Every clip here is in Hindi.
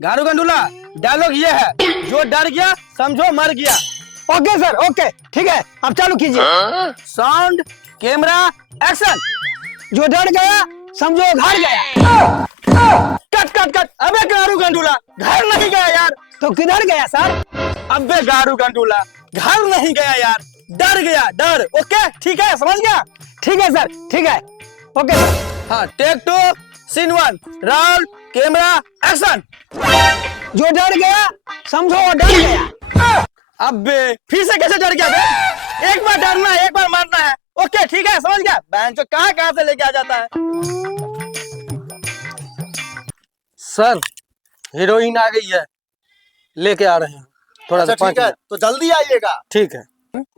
गारू गंडूला, डायलॉग ये है, जो डर गया समझो मर गया। ओके सर, ओके ठीक है, अब चालू कीजिए। Sound, camera, action. जो डर गया समझो घर गया। Cut cut cut. अबे गारू गंडूला, घर नहीं गया यार। तो किधर गया सर? अबे गारू गंडूला, घर नहीं गया यार, डर गया, डर। ओके ठीक है, समझ गया? ठीक है सर, ठीक है, ओके सर। हाँ, take 2, scene 1, roll, camera, action. जो डर गया समझो वो डर गया। अबे फिर से कैसे डर गया बे? एक बार डरना है, एक बार मरना है। ओके ठीक है, समझ गया। बहन जो कहाँ कहाँ से लेके आ जाता है। सर, हीरोइन आ गई है, लेके आ रहे हैं। थोड़ा सा ठीक है, तो जल्दी आइएगा। ठीक है।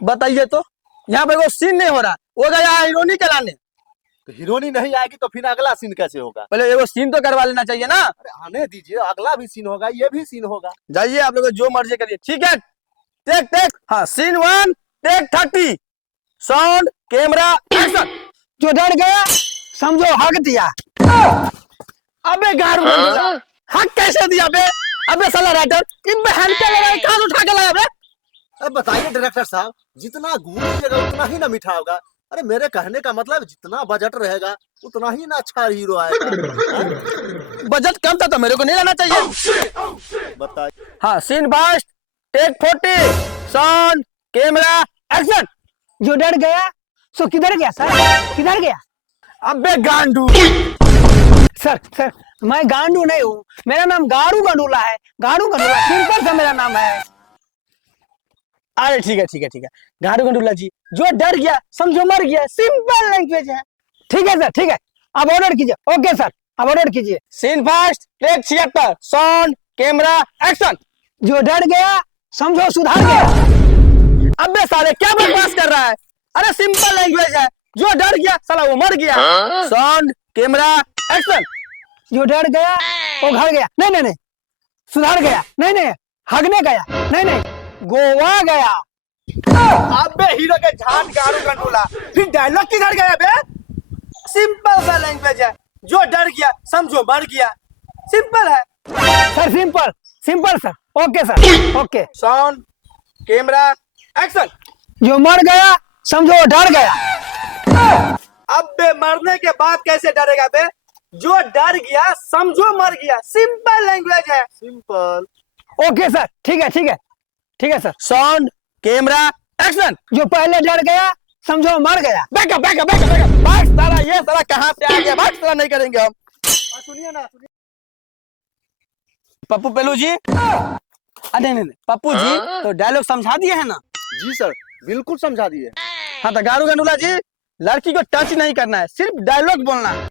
बताइए तो, यहाँ पे वो सीन नहीं हो रहा, वो गया हीरोइनी चलाने। तो हीरोइनी नहीं आएगी तो फिर अगला सीन कैसे होगा? पहले वो सीन तो करवा लेना चाहिए ना। अरे आने दीजिए, अगला भी सीन होगा, ये भी सीन होगा। जाइए आप लोग जो मर्जी करिए। ठीक है, टेक टेक। हाँ, scene 1, take 30, sound, camera, action. जो डर गया समझो हक दिया। अबे गारू गंडूला, हक कैसे दिया बे? अबे साला राइटर, इन बहन के लगा कहां से उठा के लाया बे? अब बताइए डायरेक्टर साहब, जितना घूम लीजिएगा उतना ही ना मीठा होगा। अरे मेरे कहने का मतलब जितना बजट रहेगा उतना ही ना अच्छा हीरो आएगा। बजट कम था तो मेरे को नहीं लेना चाहिए। बताइए। हाँ, scene first, take 40, sound, camera, action. जो डर गया सो किधर गया सर? किधर गया? अबे गांडू, सर मैं गांडू नहीं हूँ, मेरा नाम गारू गंडूला है। गारू गंडूला सिंपल सा मेरा नाम है। अरे ठीक है ठीक है ठीक है, गारू गंडूला जी, जो डर गया समझो मर गया, सिंपल लैंग्वेज है। ठीक है सर, ठीक है, अब ऑर्डर कीजिए। ओके सर, अब ऑर्डर कीजिए। Scene first, take 76, sound, camera, action. जो डर गया समझो सुधार गया। अबे साले क्या बकवास कर रहा है? अरे सिंपल लैंग्वेज है, जो डर गया साला वो मर गया। Sound, camera, action. जो डर गया वो घर गया। नहीं नहीं नहीं, सुधार गया। नहीं नहीं, हगने गया। नहीं नहीं, गोवा गया। अबे हीरो के झाट गारू गंडूला, फिर डायलॉग किधर गया बे? सिंपल सा लैंग्वेज है, जो डर गया समझो मर गया, सिंपल है। Sir simple, simple sir. Okay sir, okay. Sound, camera, action. जो मर गया समझो वो डर गया। अबे मरने के बाद कैसे डरेगा बे? जो डर गया समझो मर गया, सिंपल लैंग्वेज है। सिंपल। ओके सर, ठीक है ठीक है, ठीक है सर। Sound, camera, action. जो पहले डर गया समझो मर गया। Backup backup backup backup. भाग साला, ये साला कहाँ से आ गया? भाग साला, नहीं करेंगे हम। सुनिए ना, सुनिए। पप्पू पेलू जी, अरे नहीं पप्पू जी, तो डायलॉग समझा दिए है ना? जी सर, बिल्कुल समझा दिए। हाँ तो गारू गंडूला जी, लड़की को टच नहीं करना है, सिर्फ डायलॉग बोलना है,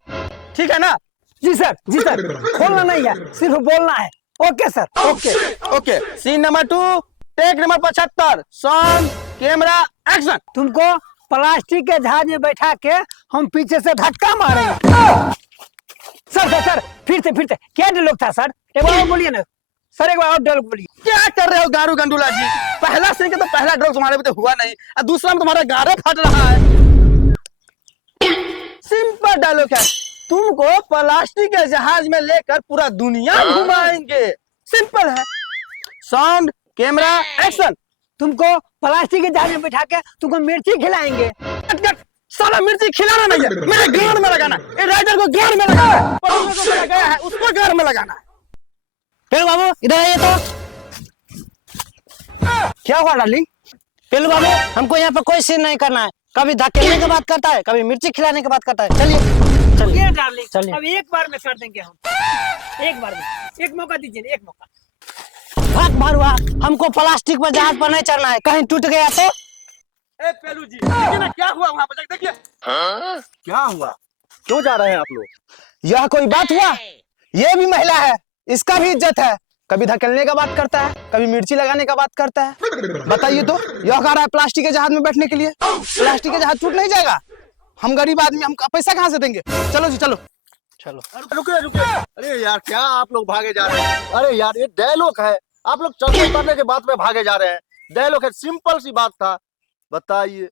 ठीक है ना? जी सर, जी सर, खोलना नहीं है, सिर्फ बोलना है। Okay sir, okay. Okay, scene number 2, take number 75, sound, camera, action. तुमको प्लास्टिक के जहाज में बैठा के हम पीछे से धक्का मारेंगे। सर फिर से क्या डायलॉग था सर? एक बार और बोलिए ना सर, एक बार और डायलॉग बोलिए। क्या कर रहे हो गारू गंडूला जी? पहला सीन के तो पहला डायलॉग तुम्हारे भी तो हुआ नहीं, और दूसरा में तुम्हारा गारे फट रहा है। सिंपल डायलॉग है, तुमको प्लास्टिक के जहाज में लेकर पूरा दुनिया घुमाएंगे, सिंपल है। Sound, camera, action. तुमको प्लास्टिक के जहाज में बैठा के तुमको मिर्ची खिलाएंगे। कट कट, साला मिर्ची खिलाना नहीं है, मेरे गाड़ में लगाना है। राइटर को गाड़ में लगाना है, प्रोड्यूसर को लगाया है उसको गाड़ में लगाना है। पेलू बाबू इधर आइए तो। क्या हुआ डार्लिंग? पेलू बाबू, हमको यहाँ पर कोई सीन नहीं करना है। कभी धकेलने की बात करता है, कभी मिर्ची खिलाने की बात करता है। चलिए चलिए डार्लिंग, चलिए। अब एक बार में कर देंगे हम। एक बार में एक मौका दीजिए, एक मौका। भाग मारुआ, हमको प्लास्टिक पर जहाज पर नहीं चढ़ना है। कहीं टूट गया तो? ए पेलू जी, देखिए ना क्या हुआ वहाँ पर, देखिए। क्या हुआ? क्यों जा रहे हैं आप लोग? यह कोई बात हुआ? ये भी महिला है, इसका भी इज्जत है। कभी धकेलने का बात करता है, कभी मिर्ची लगाने का बात करता है। बताइए तो, यह कह रहा है प्लास्टिक के जहाज में बैठने के लिए। प्लास्टिक के जहाज टूट नहीं जाएगा? हम गरीब आदमी, हम पैसा कहाँ से देंगे? चलो जी चलो चलो। रुके रुके, अरे यार क्या आप लोग भागे जा रहे हैं? अरे यार ये डायलॉग है, आप लोग चढ़ने उतरने के बाद में भागे जा रहे हैं। डायलॉग है, सिंपल सी बात था। बताइए।